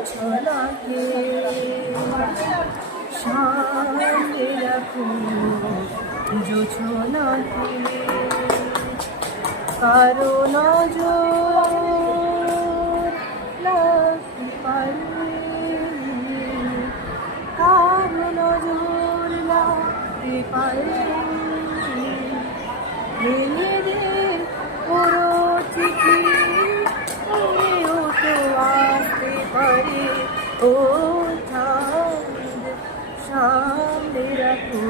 জোছনাকে সামনে রাখো জোছনাকে, কারো নজর লাগতে পারে, কারো নজর লাগতে পারে। মেয়েদের পুরো চিঠি ও তো আসতে পারে। ও চাঁদ সামনে রাখো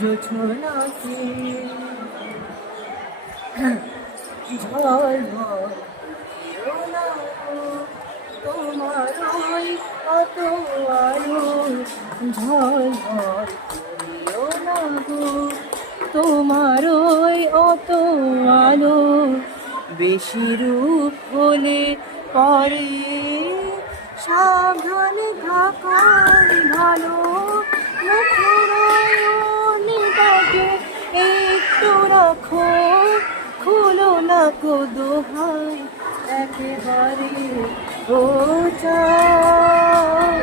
জোছনাকে, ঝলমল দিও না গো তোমার ওই কত আলো, ঝলমল দিও না গো তোমার ওই অত আলো। বেশি রূপ হলে পরে সাবধানে থাকার ভালো, মুখটাকে একটু রাখো, খুলো না গো দোহাই একেবারে। ও চাঁদ